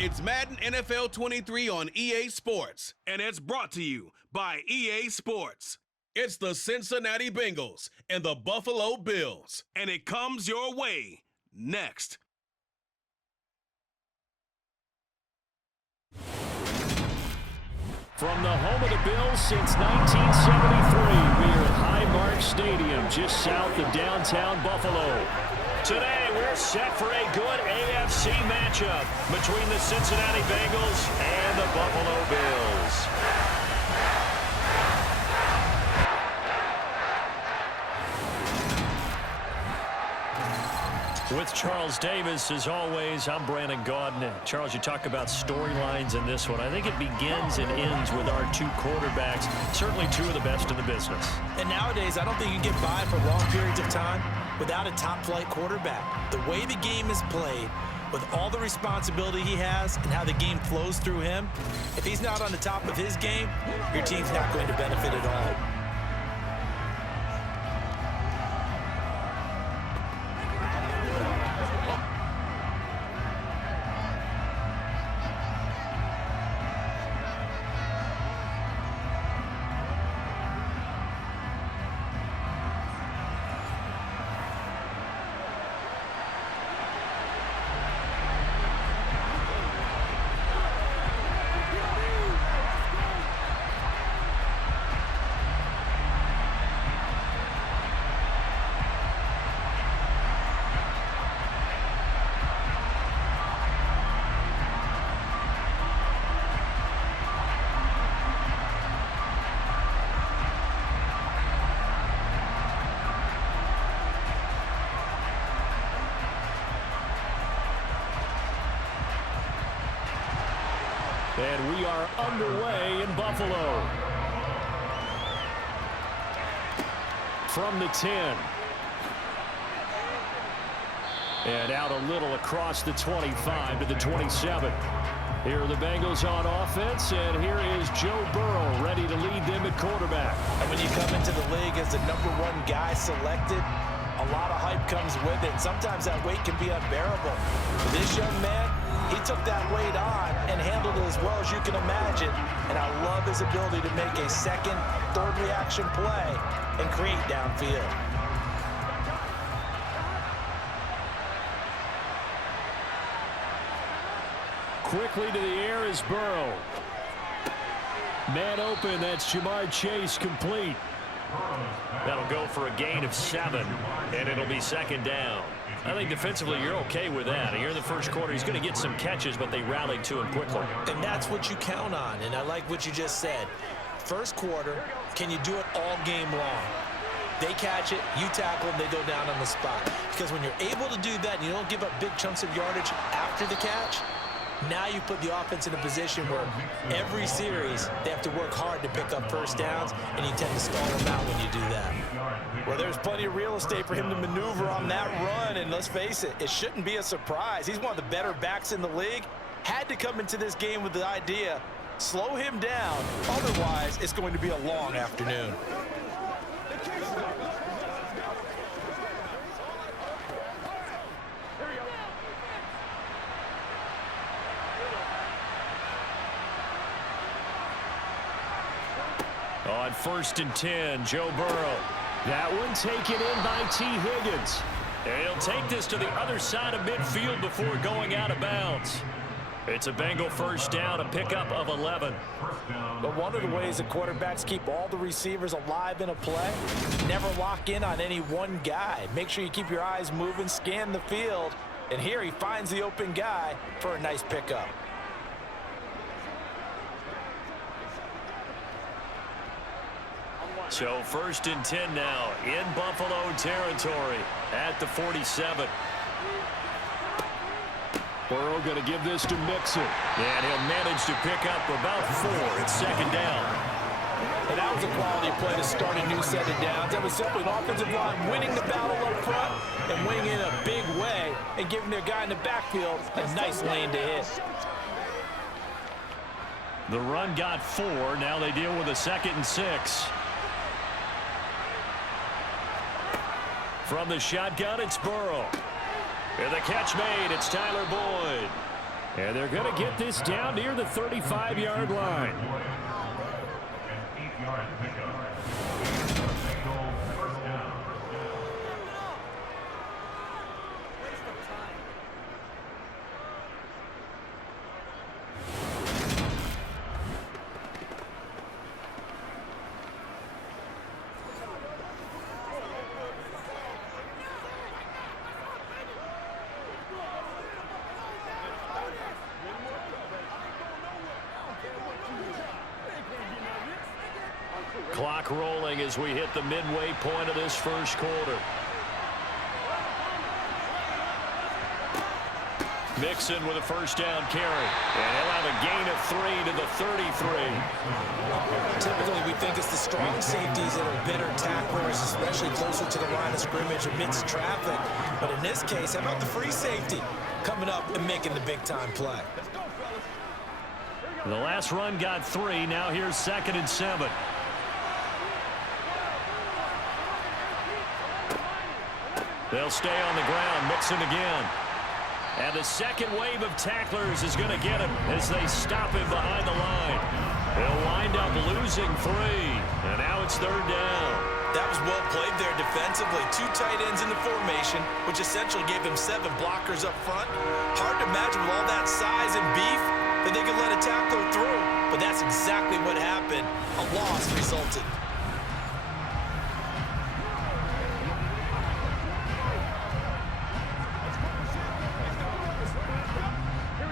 It's Madden NFL 23 on EA Sports, and it's brought to you by EA Sports. It's the Cincinnati Bengals and the Buffalo Bills, and it comes your way next. From the home of the Bills since 1973, we are at Highmark Stadium, just south of downtown Buffalo. Today, we're set for a good AFC matchup between the Cincinnati Bengals and the Buffalo Bills. With Charles Davis, as always, I'm Brandon Gaudin. Charles, you talk about storylines in this one. I think it begins and ends with our two quarterbacks, certainly two of the best in the business. And nowadays, I don't think you can get by for long periods of time without a top-flight quarterback. The way the game is played, with all the responsibility he has and how the game flows through him, if he's not on the top of his game, your team's not going to benefit at all. And we are underway in Buffalo. From the 10. And out a little across the 25 to the 27. Here are the Bengals on offense, and here is Joe Burrow ready to lead them at quarterback. And when you come into the league as the #1 guy selected, a lot of hype comes with it. Sometimes that weight can be unbearable. For this young man, he took that weight on and handled it as well as you can imagine. And I love his ability to make a second, third reaction play and create downfield. Quickly to the air is Burrow. Man open, that's Jamar Chase complete. That'll go for a gain of 7, and it'll be second down. I think defensively you're okay with that. Here in the first quarter, he's going to get some catches, but they rallied to him quickly. And that's what you count on, and I like what you just said. First quarter, can you do it all game long? They catch it, you tackle them, they go down on the spot. Because when you're able to do that and you don't give up big chunks of yardage after the catch, now you put the offense in a position where every series they have to work hard to pick up first downs, and you tend to stall them out when you do that. Well, there's plenty of real estate for him to maneuver on that run, and let's face it, it shouldn't be a surprise. He's one of the better backs in the league. Had to come into this game with the idea, slow him down, otherwise it's going to be a long afternoon. On 1st and 10, Joe Burrow. That one taken in by T. Higgins. And he'll take this to the other side of midfield before going out of bounds. It's a Bengal first down, a pickup of 11. But one of the ways that quarterbacks keep all the receivers alive in a play, never lock in on any one guy. Make sure you keep your eyes moving, scan the field, and here he finds the open guy for a nice pickup. So 1st and 10 now in Buffalo territory at the 47. Burrow going to give this to Mixon. And he'll manage to pick up about 4. It's second down. And that was a quality play to start a new set of downs. That was simply an offensive line winning the battle up front and winning in a big way and giving their guy in the backfield a nice lane to hit. The run got 4. Now they deal with a 2nd and 6. From the shotgun, it's Burrow. And the catch made, it's Tyler Boyd. And they're going to get this down near the 35-yard line. Clock rolling as we hit the midway point of this first quarter. Mixon with a first down carry. And he'll have a gain of 3 to the 33. Typically, we think it's the strong safeties that are better tacklers, especially closer to the line of scrimmage amidst traffic. But in this case, how about the free safety coming up and making the big-time play? The last run got 3. Now here's 2nd and 7. They'll stay on the ground. Mixon again. And the second wave of tacklers is going to get him as they stop him behind the line. They'll wind up losing 3. And now it's 3rd down. That was well played there defensively. 2 tight ends in the formation, which essentially gave them 7 blockers up front. Hard to imagine with all that size and beef that they could let a tackler through. But that's exactly what happened. A loss resulted.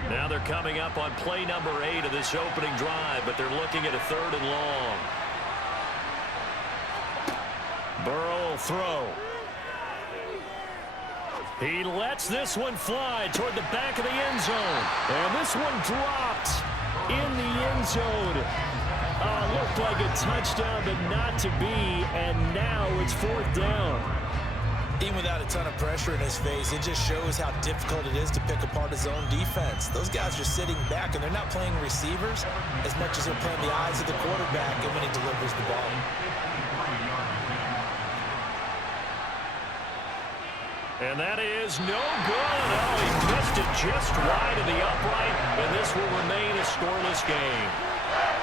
Now they're coming up on play number 8 of this opening drive, but they're looking at a 3rd and long. Burrow will throw. He lets this one fly toward the back of the end zone. And this one dropped in the end zone. Looked like a touchdown, but not to be. And now it's 4th down. Even without a ton of pressure in his face, it just shows how difficult it is to pick apart his own defense. Those guys are sitting back, and they're not playing receivers as much as they're playing the eyes of the quarterback and when he delivers the ball. And that is no good. Oh, he missed it just wide of the upright, and this will remain a scoreless game.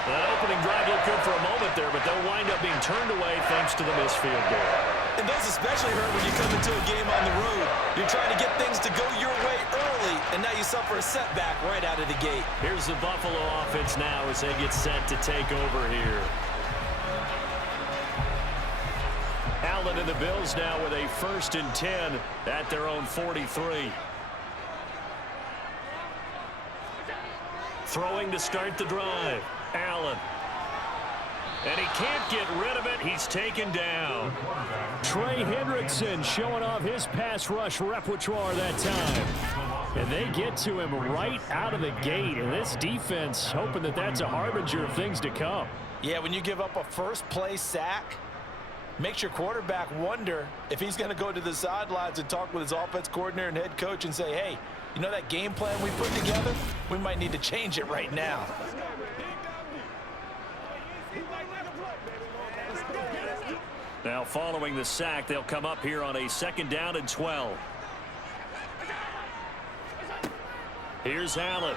That opening drive looked good for a moment there, but they'll wind up being turned away thanks to the missed field goal. And those especially hurt when you come into a game on the road. You're trying to get things to go your way early, and now you suffer a setback right out of the gate. Here's the Buffalo offense now as they get set to take over here. Allen and the Bills now with a 1st and 10 at their own 43. Throwing to start the drive. Allen. And he can't get rid of it. He's taken down. Trey Hendrickson showing off his pass rush repertoire that time. And they get to him right out of the gate. And this defense hoping that that's a harbinger of things to come. Yeah, when you give up a first-play sack, makes your quarterback wonder if he's going to go to the sidelines and talk with his offense coordinator and head coach and say, hey, you know that game plan we put together? We might need to change it right now. Now following the sack, they'll come up here on a 2nd down and 12. Here's Allen.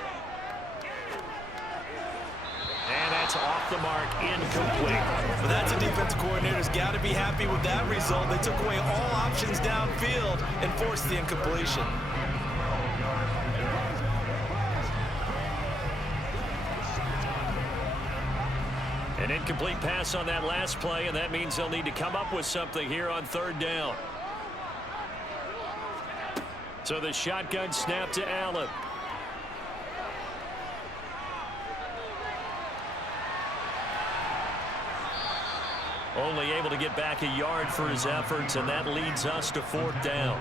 And that's off the mark, incomplete. But that's a defense coordinator's got to be happy with that result. They took away all options downfield and forced the incompletion. An incomplete pass on that last play, and that means they'll need to come up with something here on 3rd down. So the shotgun snap to Allen. Only able to get back a yard for his efforts, and that leads us to 4th down.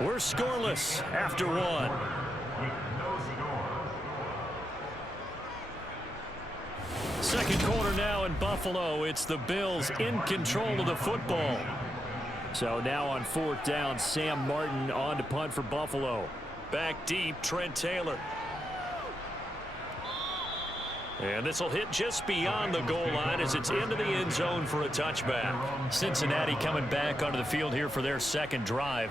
We're scoreless after 1. Second quarter now in Buffalo. It's the Bills in control of the football. So now on 4th down, Sam Martin on to punt for Buffalo. Back deep, Trent Taylor. And this will hit just beyond the goal line as it's into the end zone for a touchback. Cincinnati coming back onto the field here for their second drive.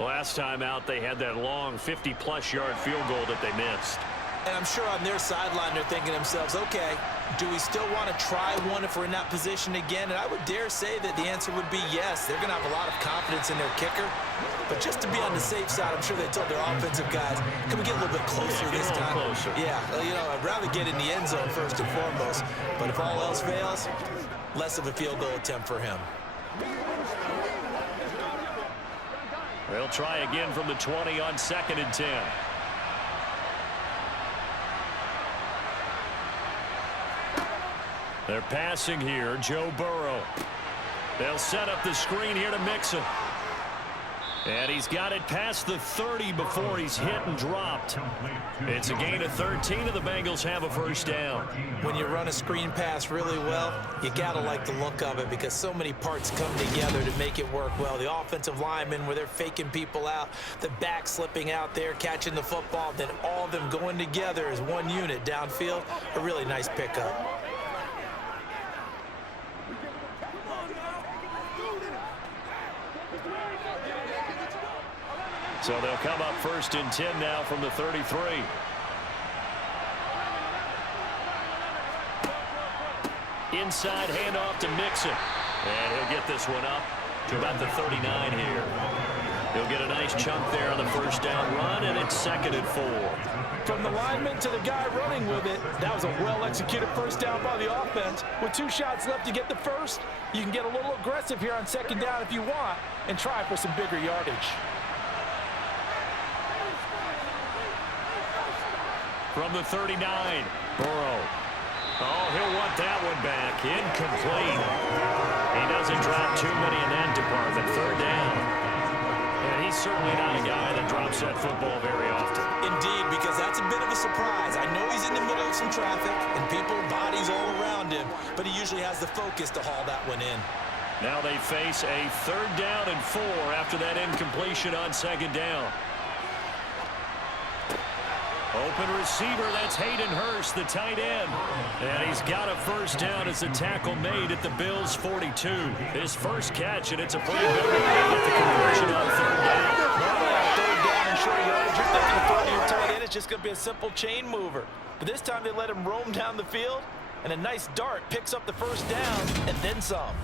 Last time out, they had that long 50-plus yard field goal that they missed. And I'm sure on their sideline they're thinking to themselves, okay, do we still want to try one if we're in that position again? And I would dare say that the answer would be yes. They're going to have a lot of confidence in their kicker. But just to be on the safe side, I'm sure they told their offensive guys, can we get a little bit closer this time? Closer. Yeah, well, you know, I'd rather get in the end zone first and foremost. But if all else fails, less of a field goal attempt for him. They'll try again from the 20 on 2nd and 10. They're passing here, Joe Burrow. They'll set up the screen here to Mixon. And he's got it past the 30 before he's hit and dropped. It's a gain of 13, and the Bengals have a first down. When you run a screen pass really well, you got to like the look of it because so many parts come together to make it work well. The offensive linemen, where they're faking people out, the back slipping out there, catching the football, then all of them going together as one unit downfield. A really nice pickup. So they'll come up 1st and 10 now from the 33. Inside handoff to Mixon. And he'll get this one up to about the 39 here. He'll get a nice chunk there on the first down run, and it's 2nd and 4. From the lineman to the guy running with it, that was a well-executed first down by the offense. With 2 shots left to get the first, you can get a little aggressive here on 2nd down if you want and try for some bigger yardage. From the 39, Burrow. Oh, he'll want that one back. Incomplete. He doesn't drop too many in that department. 3rd down. And he's certainly not a guy that drops that football very often. Indeed, because that's a bit of a surprise. I know he's in the middle of some traffic and people, bodies all around him, but he usually has the focus to haul that one in. Now they face a 3rd down and 4 after that incompletion on 2nd down. Open receiver, that's Hayden Hurst, the tight end. And he's got a first down as a tackle made at the Bills' 42. His first catch, and it's a pretty good one. They get the conversion on 3rd down. Third down and short yardage, you're thinking in front of your tight end, it's just going to be a simple chain mover. But this time they let him roam down the field, and a nice dart picks up the first down and then some.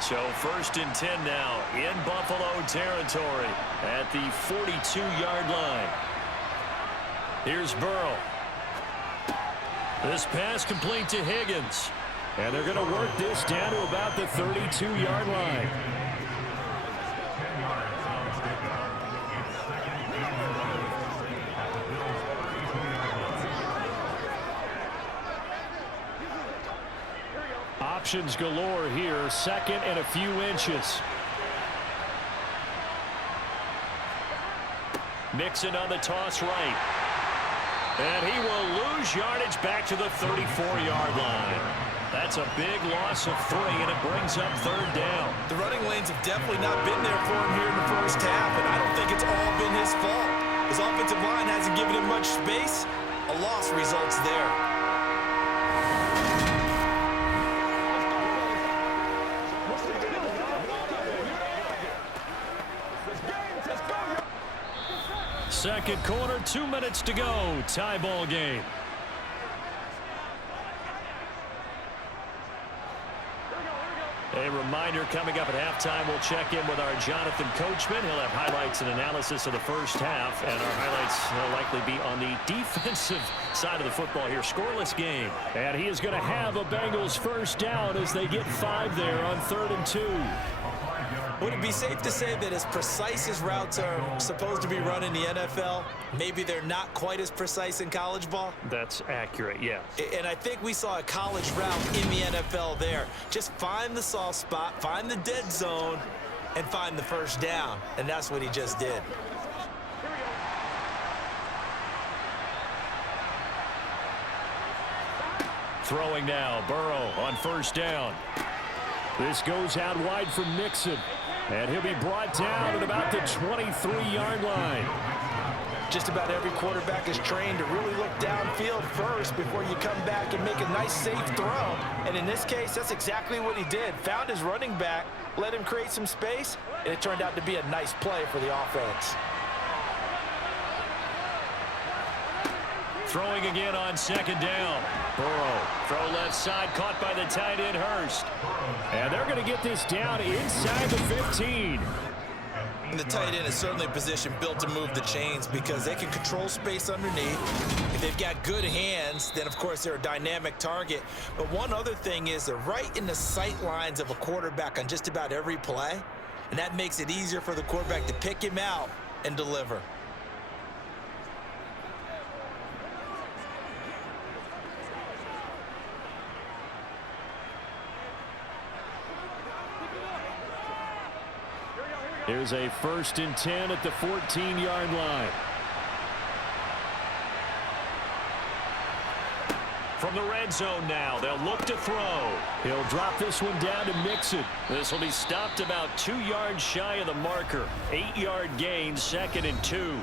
So 1st and 10 now in Buffalo territory at the 42-yard line. Here's Burrow. This pass complete to Higgins. And they're going to work this down to about the 32-yard line. Options galore here, 2nd and a few inches. Mixon on the toss right. And he will lose yardage back to the 34-yard line. That's a big loss of 3, and it brings up 3rd down. The running lanes have definitely not been there for him here in the first half, and I don't think it's all been his fault. His offensive line hasn't given him much space. A loss results there. Second quarter, 2 minutes to go. Tie ball game. A reminder coming up at halftime, we'll check in with our Jonathan Coachman. He'll have highlights and analysis of the first half, and our highlights will likely be on the defensive side of the football here. Scoreless game. And he is going to have a Bengals first down as they get 5 there on 3rd and 2. Would it be safe to say that as precise as routes are supposed to be run in the NFL, maybe they're not quite as precise in college ball? That's accurate, yeah. And I think we saw a college route in the NFL there. Just find the soft spot, find the dead zone, and find the first down. And that's what he just did. Throwing now, Burrow on first down. This goes out wide for Mixon. And he'll be brought down at about the 23-yard line. Just about every quarterback is trained to really look downfield first before you come back and make a nice, safe throw. And in this case, that's exactly what he did. Found his running back, let him create some space, and it turned out to be a nice play for the offense. Throwing again on second down. Burrow, throw left side, caught by the tight end Hurst. And they're going to get this down inside the 15. And the tight end is certainly a position built to move the chains because they can control space underneath. If they've got good hands, then of course they're a dynamic target. But one other thing is they're right in the sight lines of a quarterback on just about every play. And that makes it easier for the quarterback to pick him out and deliver. Here's a 1st and 10 at the 14-yard line. From the red zone now, they'll look to throw. He'll drop this one down to Mixon. This will be stopped about 2 yards shy of the marker. 8-yard gain, 2nd and 2.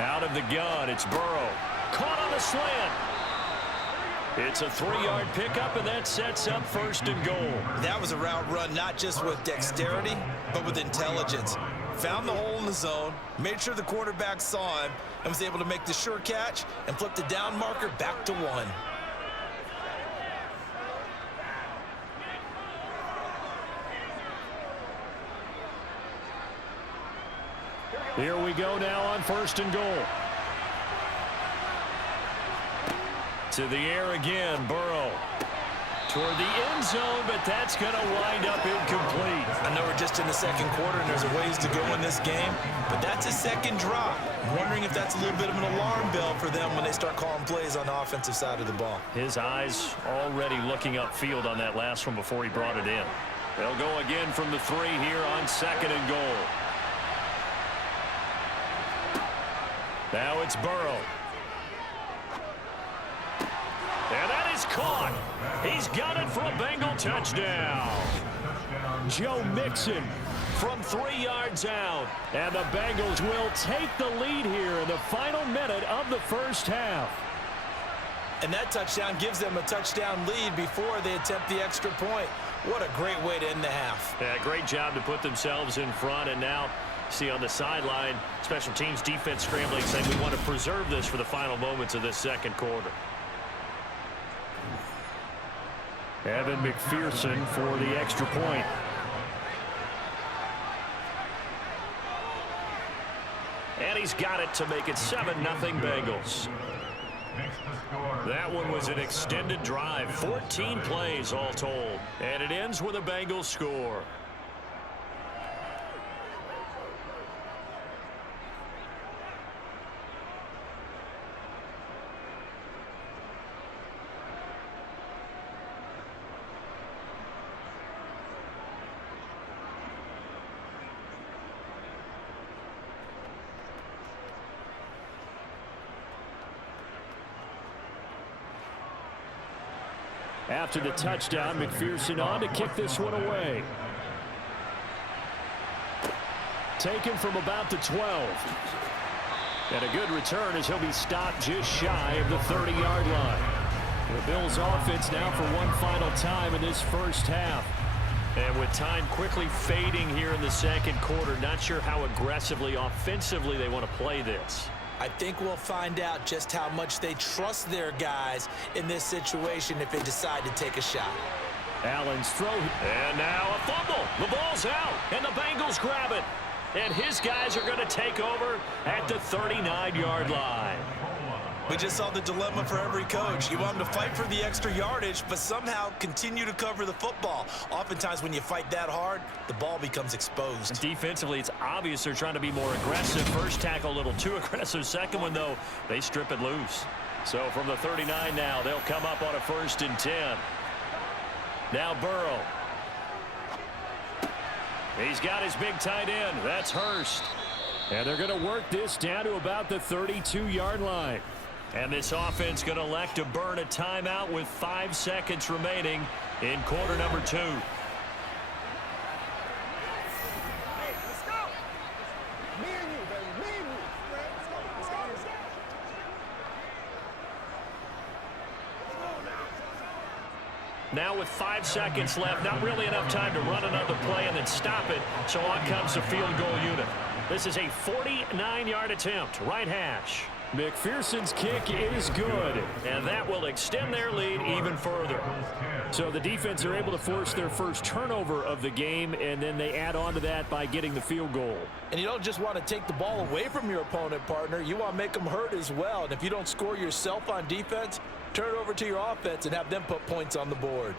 Out of the gun, it's Burrow. Caught on the slant. It's a 3-yard pickup, and that sets up 1st and goal. That was a route run not just with dexterity, but with intelligence. Found the hole in the zone, made sure the quarterback saw him, and was able to make the sure catch and flip the down marker back to 1. Here we go now on 1st and goal. To the air again, Burrow. Toward the end zone, but that's going to wind up incomplete. I know we're just in the 2nd quarter and there's a ways to go in this game, but that's a 2nd drop. I'm wondering if that's a little bit of an alarm bell for them when they start calling plays on the offensive side of the ball. His eyes already looking upfield on that last one before he brought it in. They'll go again from the 3 here on 2nd and goal. Now it's Burrow. And that is caught. He's got it for a Bengal touchdown. Joe Mixon from 3 yards out. And the Bengals will take the lead here in the final minute of the 1st half. And that touchdown gives them a touchdown lead before they attempt the extra point. What a great way to end the half. Yeah, great job to put themselves in front, and now see on the sideline, special teams defense scrambling, saying we want to preserve this for the final moments of this 2nd quarter. Evan McPherson for the extra point. And he's got it to make it 7-0 Bengals. That one was an extended drive, 14 plays all told. And it ends with a Bengals score. After the touchdown, McPherson on to kick this one away. Taken from about the 12. And a good return as he'll be stopped just shy of the 30-yard line. The Bills offense now for one final time in this 1st half. And with time quickly fading here in the 2nd quarter, not sure how aggressively, offensively they want to play this. I think we'll find out just how much they trust their guys in this situation if they decide to take a shot. Allen's throw. And now a fumble. The ball's out, and the Bengals grab it. And his guys are going to take over at the 39-yard line. We just saw the dilemma for every coach. You want them to fight for the extra yardage, but somehow continue to cover the football. Oftentimes when you fight that hard, the ball becomes exposed. Defensively, it's obvious they're trying to be more aggressive. First tackle a little too aggressive. Second one, though, they strip it loose. So from the 39 now, they'll come up on a 1st and 10. Now Burrow. He's got his big tight end. That's Hurst. And they're going to work this down to about the 32-yard line. And this offense going to elect to burn a timeout with 5 seconds remaining in quarter number 2. Now with 5 seconds left, not really enough time to run another play and then stop it, so on comes the field goal unit. This is a 49-yard attempt, right hash. McPherson's kick is good, and that will extend their lead even further. So the defense are able to force their first turnover of the game, and then they add on to that by getting the field goal. And you don't just want to take the ball away from your opponent, partner. You want to make them hurt as well. And if you don't score yourself on defense, turn it over to your offense and have them put points on the board.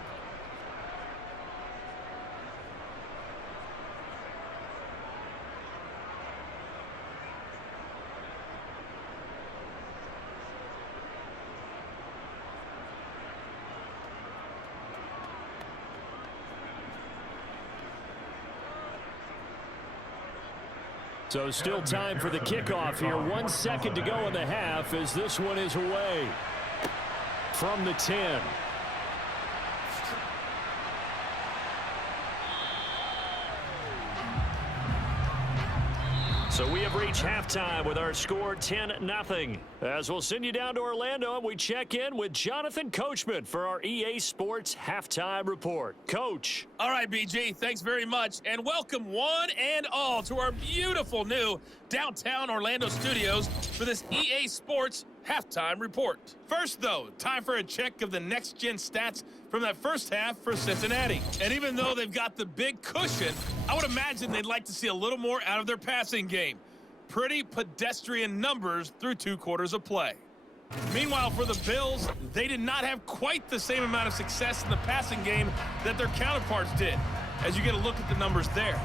So still time for the kickoff here. 1 second to go in the half as this one is away from the 10. So we have reached halftime with our score 10-0. As we'll send you down to Orlando, and we check in with Jonathan Coachman for our EA Sports Halftime Report. Coach. All right, BG, thanks very much. And welcome one and all to our beautiful new downtown Orlando studios for this EA Sports Halftime Report. First, though, time for a check of the next-gen stats from that first half for Cincinnati. And even though they've got the big cushion, I would imagine they'd like to see a little more out of their passing game. Pretty pedestrian numbers through 2 quarters of play. Meanwhile, for the Bills, they did not have quite the same amount of success in the passing game that their counterparts did, as you get a look at the numbers there.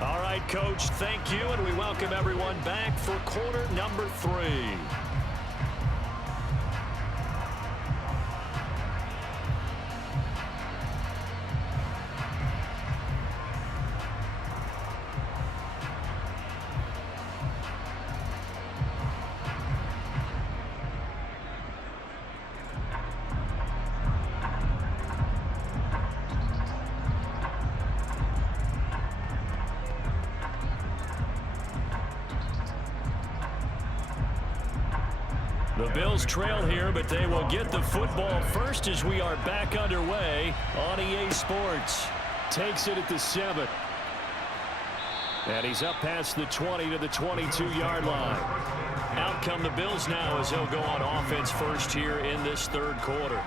All right, Coach, thank you, and we welcome everyone back for quarter number 3. The Bills trail here, but they will get the football first as we are back underway on EA Sports. Takes it at the 7. And he's up past the 20 to the 22-yard line. Out come the Bills now as they'll go on offense first here in this 3rd quarter.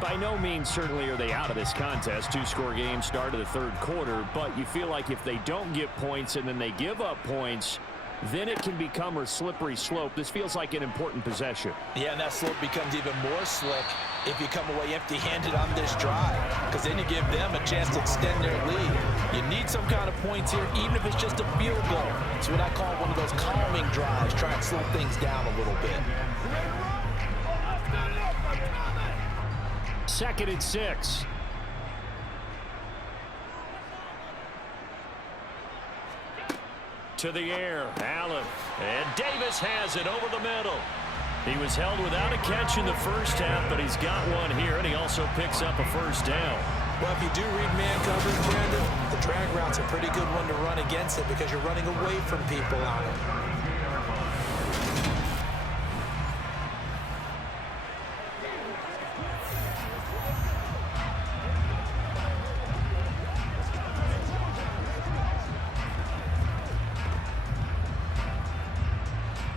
By no means certainly are they out of this contest. 2-score game, start of the 3rd quarter. But you feel like if they don't get points and then they give up points, then it can become a slippery slope. This feels like an important possession. Yeah, and that slope becomes even more slick if you come away empty-handed on this drive, because then you give them a chance to extend their lead. You need some kind of points here, even if it's just a field goal. It's what I call one of those calming drives. Try and slow things down a little bit. 2nd and 6. To the air, Allen, and Davis has it over the middle. He was held without a catch in the first half, but he's got one here, and he also picks up a first down. Well, if you do read man coverage, Brandon, the drag route's a pretty good one to run against it because you're running away from people on it.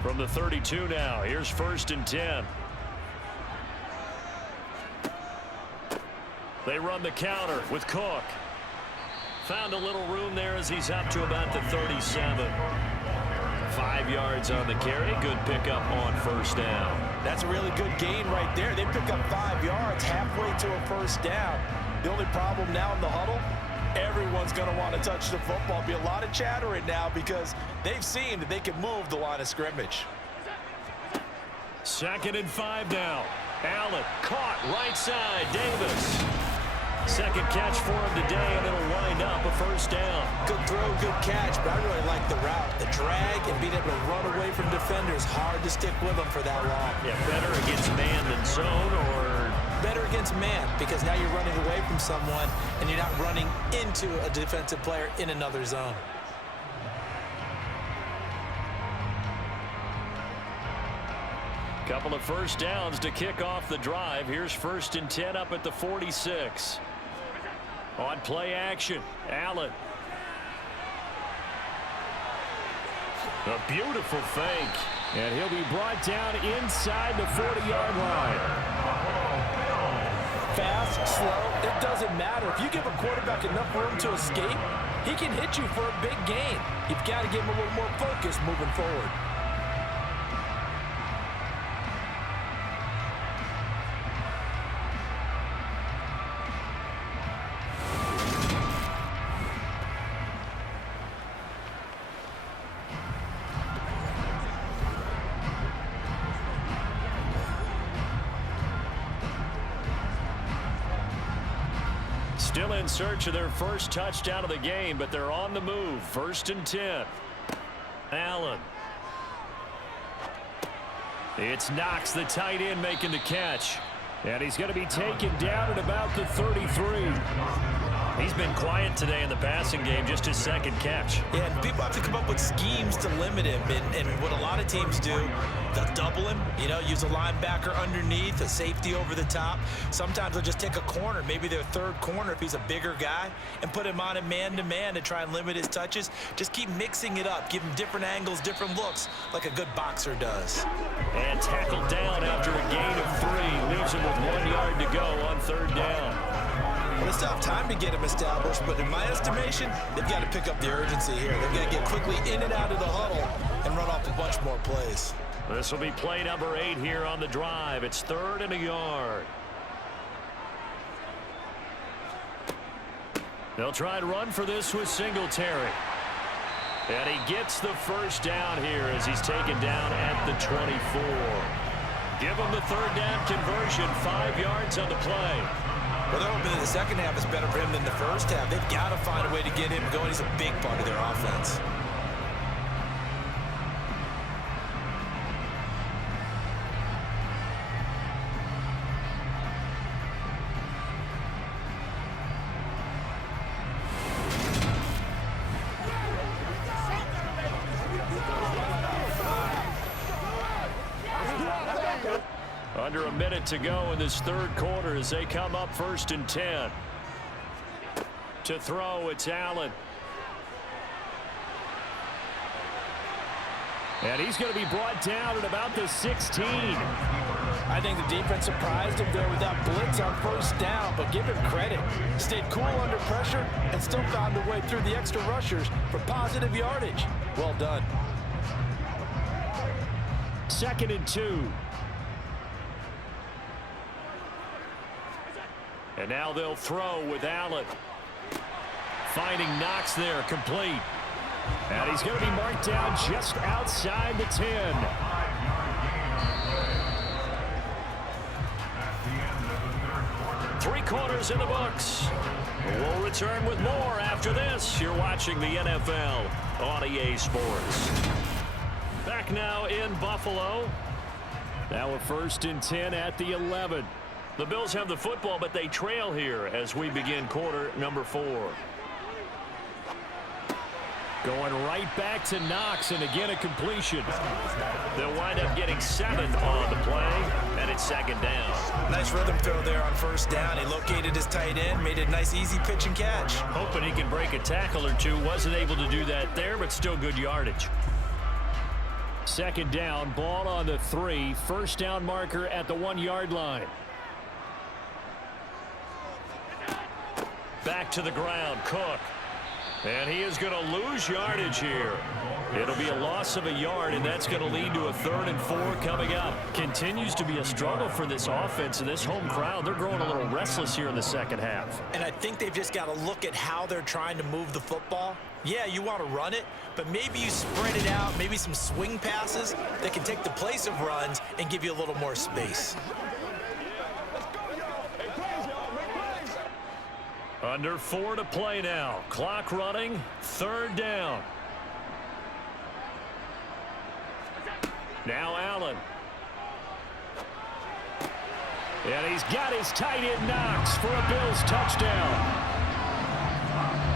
From the 32 now, here's 1st and 10. They run the counter with Cook. Found a little room there as he's up to about the 37. 5 yards on the carry. Good pickup on first down. That's a really good gain right there. They pick up 5 yards halfway to a first down. The only problem now in the huddle, everyone's going to want to touch the football. Be a lot of chatter right now because they've seen that they can move the line of scrimmage. 2nd and 5 now. Allen caught right side. Davis. Second catch for him today, and it'll wind up a first down. Good throw, good catch, but I really like the route. The drag and being able to run away from defenders, hard to stick with them for that long. Yeah, better against man than zone, or better against man, because now you're running away from someone and you're not running into a defensive player in another zone. Couple of first downs to kick off the drive. Here's 1st and 10 up at the 46. On play action, Allen. A beautiful fake. And he'll be brought down inside the 40-yard line. Fast, slow, it doesn't matter. If you give a quarterback enough room to escape, he can hit you for a big gain. You've got to give him a little more focus moving forward. Still in search of their first touchdown of the game, but they're on the move. 1st and 10. Allen. It's Knox, the tight end, making the catch. And he's going to be taken down at about the 33. He's been quiet today in the passing game, just his second catch. Yeah, and people have to come up with schemes to limit him. And what a lot of teams do, they'll double him, use a linebacker underneath, a safety over the top. Sometimes they'll just take a corner, maybe their third corner if he's a bigger guy, and put him on him man-to-man to try and limit his touches. Just keep mixing it up, give him different angles, different looks, like a good boxer does. And tackled down after a gain of 3. Leaves him with 1 yard to go on 3rd down. Well, they still have time to get him established, but in my estimation, they've got to pick up the urgency here. They've got to get quickly in and out of the huddle and run off a bunch more plays. This will be play number 8 here on the drive. It's 3rd and a yard. They'll try and run for this with Singletary. And he gets the first down here as he's taken down at the 24. Give him the 3rd down conversion, 5 yards on the play. Well, they're hoping that the second half is better for him than the first half. They've got to find a way to get him going. He's a big part of their offense. Under a minute to go in this 3rd quarter as they come up 1st and 10. To throw, it's Allen. And he's going to be brought down at about the 16. I think the defense surprised him there with that blitz on 1st down, but give him credit. Stayed cool under pressure and still found a way through the extra rushers for positive yardage. Well done. 2nd and 2. And now they'll throw with Allen. Finding Knox there, complete. And he's going to be marked down just outside the 10. Three quarters in the books. We'll return with more after this. You're watching the NFL on EA Sports. Back now in Buffalo. Now a 1st and 10 at the 11. The Bills have the football, but they trail here as we begin quarter number 4. Going right back to Knox, and again a completion. They'll wind up getting 7 on the play, and it's 2nd down. Nice rhythm throw there on 1st down. He located his tight end, made a nice easy pitch and catch. Hoping he can break a tackle or two. Wasn't able to do that there, but still good yardage. 2nd down, ball on the 3. 1st down marker at the 1 yard line. Back to the ground, Cook. And he is going to lose yardage here. It'll be a loss of a yard, and that's going to lead to a 3rd and 4 coming up. Continues to be a struggle for this offense and this home crowd. They're growing a little restless here in the second half. And I think they've just got to look at how they're trying to move the football. Yeah, you want to run it, but maybe you spread it out, maybe some swing passes that can take the place of runs and give you a little more space. Under 4 to play now. Clock running. 3rd down. Now Allen. And he's got his tight end Knox for a Bills touchdown.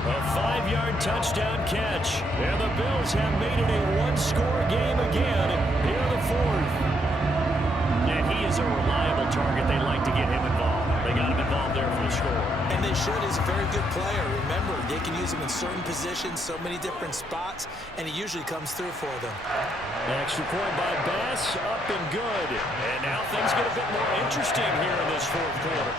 A 5-yard touchdown catch. And the Bills have made it a one-score game again here in the 4th. And he is a reliable target. They like to get him involved. They got him involved there for the score. And they should. He's a very good player. Remember, they can use him in certain positions, so many different spots, and he usually comes through for them. Extra point by Bass, up and good. And now things get a bit more interesting here in this 4th quarter.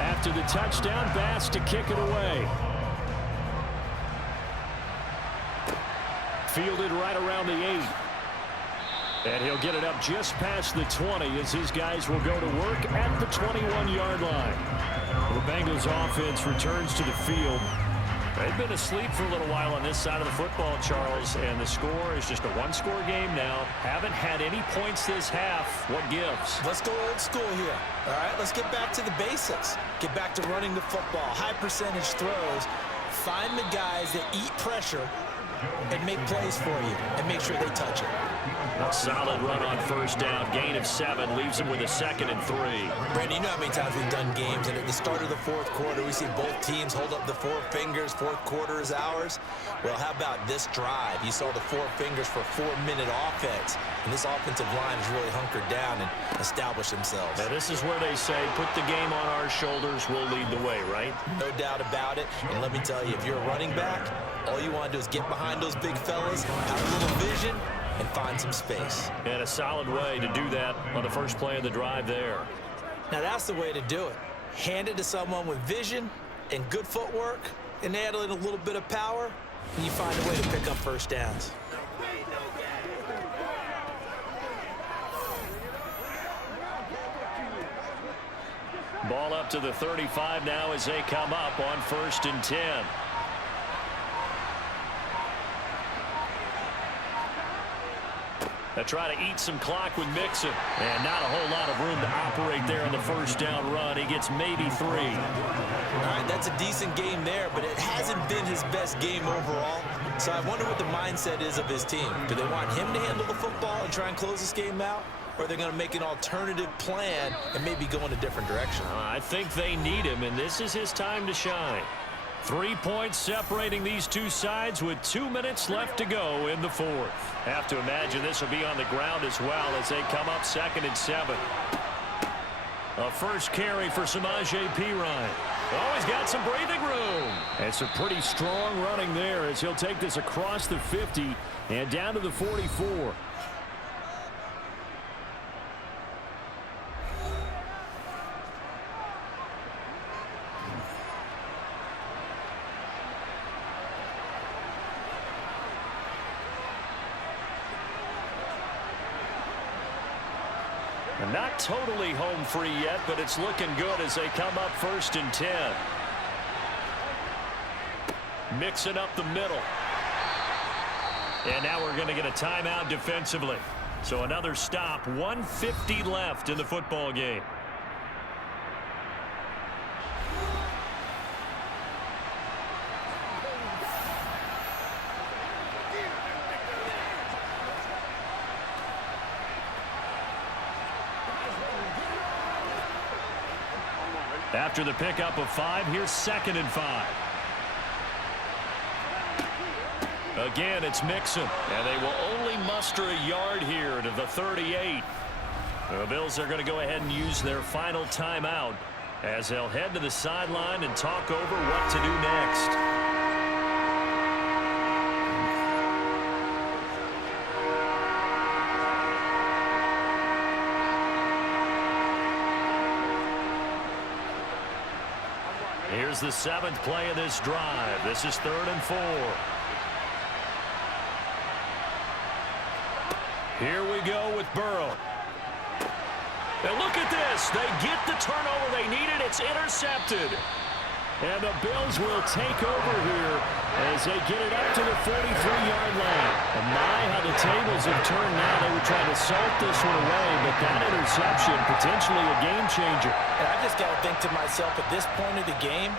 After the touchdown, Bass to kick it away. Fielded right around the 8. And he'll get it up just past the 20 as his guys will go to work at the 21-yard line. The Bengals offense returns to the field. They've been asleep for a little while on this side of the football, Charles, and the score is just a one-score game now. Haven't had any points this half. What gives? Let's go old school here. All right, let's get back to the basics. Get back to running the football, high percentage throws. Find the guys that eat pressure and make plays for you and make sure they touch it. A solid run on 1st down. Gain of 7 leaves him with a 2nd and 3. Brandon, you know how many times we've done games, and at the start of the 4th quarter, we see both teams hold up the 4 fingers. 4th quarter is ours. Well, how about this drive? You saw the 4 fingers for 4-minute offense, and this offensive line has really hunkered down and established themselves. Now, this is where they say, put the game on our shoulders, we'll lead the way, right? No doubt about it. And let me tell you, if you're a running back, all you want to do is get behind those big fellas, have a little vision, and find some space. And a solid way to do that on the first play of the drive there. Now that's the way to do it. Hand it to someone with vision and good footwork, and add in a little bit of power, and you find a way to pick up 1st downs. Ball up to the 35 now as they come up on 1st and 10. They try to eat some clock with Mixon. And not a whole lot of room to operate there in the 1st down run. He gets maybe 3. All right, that's a decent game there, but it hasn't been his best game overall. So I wonder what the mindset is of his team. Do they want him to handle the football and try and close this game out? Or are they going to make an alternative plan and maybe go in a different direction? I think they need him, and this is his time to shine. 3 points separating these two sides with 2 minutes left to go in the 4th. Have to imagine this will be on the ground as well as they come up 2nd and 7. A first carry for Samaje Perine. Oh, he's got some breathing room. And some pretty strong running there as he'll take this across the 50 and down to the 44. Not totally home free yet, but it's looking good as they come up 1st and 10. Mixing up the middle. And now we're going to get a timeout defensively. So another stop, 1:50 left in the football game. After the pickup of 5, here's 2nd and 5. Again, it's Mixon, and they will only muster a yard here to the 38. The Bills are going to go ahead and use their final timeout as they'll head to the sideline and talk over what to do next. Here's the 7th play of this drive. This is 3rd and 4. Here we go with Burrow. And look at this. They get the turnover they needed. It's intercepted. And the Bills will take over here as they get it up to the 43-yard line. And my, how the tables have turned now. They were trying to salt this one away, but that interception, potentially a game changer. And I just got to think to myself, at this point of the game,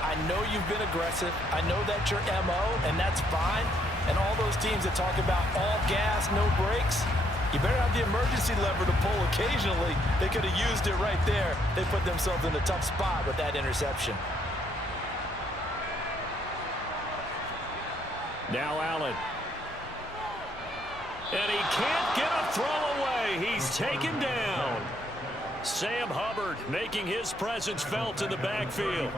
I know you've been aggressive. I know that's your MO, and that's fine. And all those teams that talk about all gas, no brakes, you better have the emergency lever to pull occasionally. They could have used it right there. They put themselves in a tough spot with that interception. Now Allen. And he can't get a throw away. He's taken down. Sam Hubbard making his presence felt in the backfield.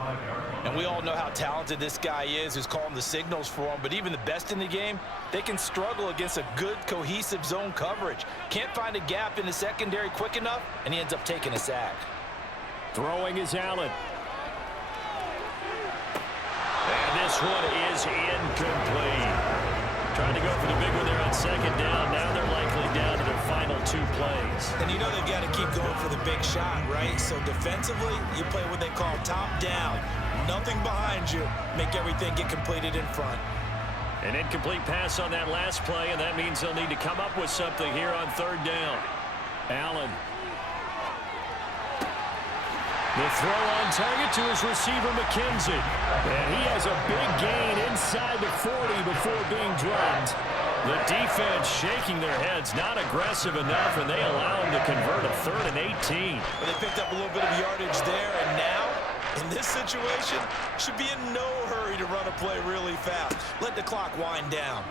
And we all know how talented this guy is, who's calling the signals for him. But even the best in the game, they can struggle against a good, cohesive zone coverage. Can't find a gap in the secondary quick enough, and he ends up taking a sack. Throwing is Allen. And this one is incomplete. Trying to go for the big one there on 2nd down. Now they're likely down to their final 2 plays. And you know they've got to keep going for the big shot, right? So defensively, you play what they call top down. Nothing behind you. Make everything get completed in front. An incomplete pass on that last play, and that means they'll need to come up with something here on 3rd down. Allen. The throw on target to his receiver, McKenzie. And he has a big gain inside the 40 before being dropped. The defense shaking their heads, not aggressive enough, and they allow him to convert a 3rd and 18. But they picked up a little bit of yardage there, and now, in this situation, should be in no hurry to run a play really fast. Let the clock wind down.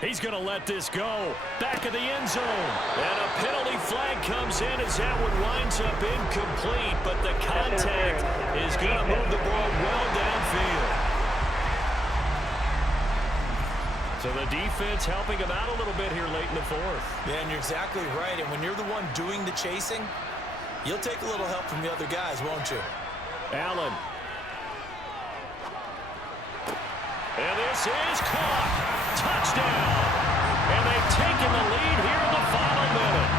He's going to let this go. Back of the end zone. And a penalty flag comes in as that one winds up incomplete. But the contact is going to move the ball well downfield. So the defense helping him out a little bit here late in the 4th. Yeah, and you're exactly right. And when you're the one doing the chasing, you'll take a little help from the other guys, won't you? Allen. And this is caught. Touchdown. And they've taken the lead here in the final minute.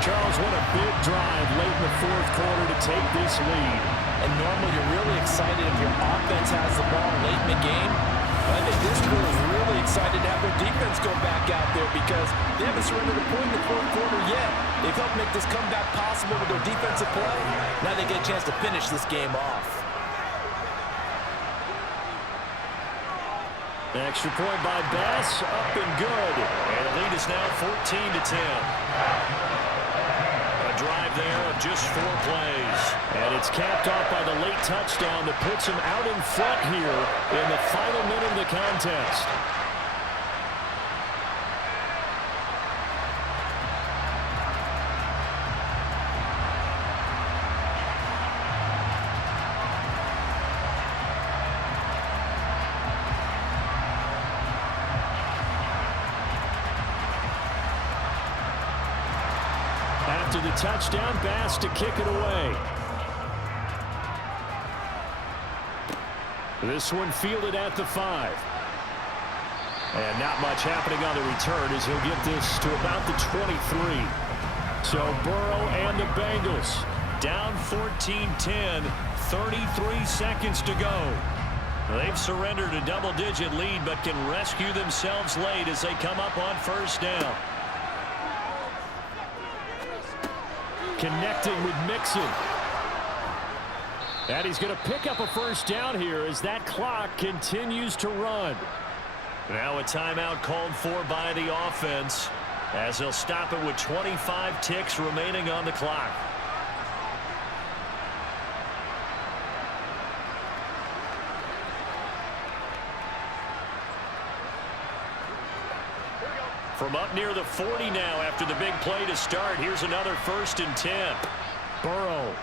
Charles, what a big drive late in the 4th quarter to take this lead. And normally you're really excited if your offense has the ball late in the game. But I think this crew is really excited to have their defense go back out there because they haven't surrendered a point in the 4th quarter yet. They've helped make this comeback possible with their defensive play. Now they get a chance to finish this game off. Extra point by Bass, up and good. And the lead is now 14-10. A drive there of just 4 plays. And it's capped off by the late touchdown that puts him out in front here in the final minute of the contest. After the touchdown, Bass to kick it away. This one fielded at the 5. And not much happening on the return as he'll get this to about the 23. So Burrow and the Bengals down 14-10, 33 seconds to go. They've surrendered a double-digit lead but can rescue themselves late as they come up on 1st down. Connecting with Mixon. And he's going to pick up a 1st down here as that clock continues to run. Now a timeout called for by the offense as they'll stop it with 25 ticks remaining on the clock. From up near the 40 now after the big play to start. Here's another 1st and 10. Burrow.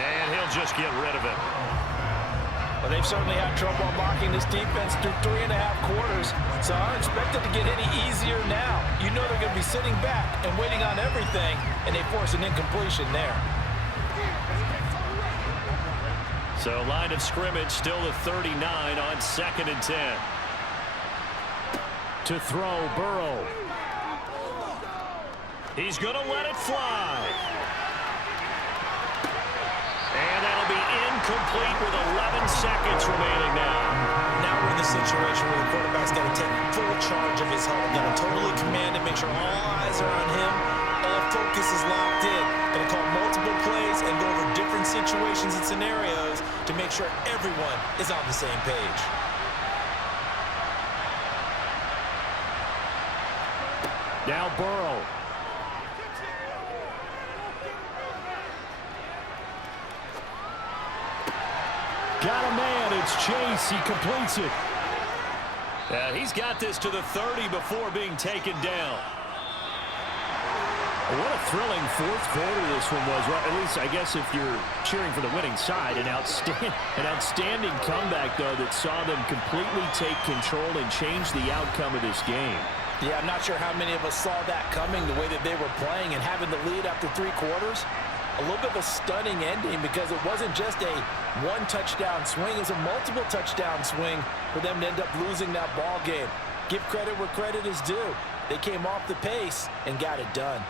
And he'll just get rid of it. Well, they've certainly had trouble unlocking this defense through 3.5 quarters, so I don't expect it to get any easier now. You know they're going to be sitting back and waiting on everything, and they force an incompletion there. So line of scrimmage still at 39 on 2nd and 10. To throw, Burrow. He's going to let it fly. And that'll be incomplete with 11 seconds remaining now. Now we're in the situation where the quarterback's got to take full charge of his huddle. Got to totally command it, make sure all eyes are on him. All focus is locked in. Going to call multiple plays and go over different situations and scenarios to make sure everyone is on the same page. Now Burrow. Got a man. It's Chase. He completes it. He's got this to the 30 before being taken down. What a thrilling fourth quarter this one was. Well, at least, I guess, if you're cheering for the winning side, an outstanding comeback, though, that saw them completely take control and change the outcome of this game. Yeah, I'm not sure how many of us saw that coming, the way that they were playing and having the lead after 3 quarters. A little bit of a stunning ending because it wasn't just a one-touchdown swing. It was a multiple touchdown swing for them to end up losing that ball game. Give credit where credit is due. They came off the pace and got it done.